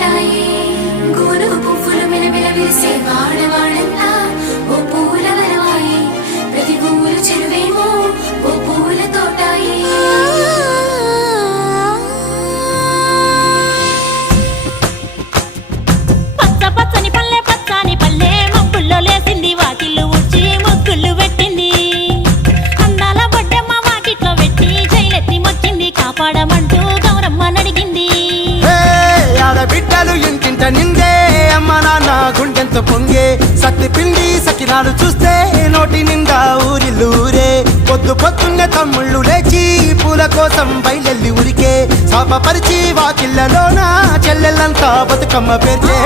తోటాయి గోను పువ్వులు మిలమిల విరిసే వాడవాడంతా ఓ పూల వరవాయి ప్రతి పువ్వులు చెరువేమో ఓ పూల తోటాయి పచ్చ పచ్చని పల్లె పచ్చని పల్లె మబ్బుల్లో లేసింది వాకిళ్ళు ఊడ్చి ముగ్గులు పెట్టింది అందాల బొడ్డమ్మ వాకిట్లో పెట్టి జైలెత్తి మొక్కింది కాపాడమంటూ గౌరమ్మ నడిగింది ఆడబిడ్డలు ఇంటింట నిందే అమ్మ నాన్న గుండెంతో పొంగే సత్తి పిండి సకినాలు చూస్తే నోటి నిండా ఊరిల్లూరే పొద్దు పొద్దున్నే తమ్ముళ్ళు లేచి పూల కోసం బయలెల్లి ఉరికే శాపపరిచి వాకిళ్ళలోన చెల్లెళ్ళంతా బతుకమ్మ పేర్చే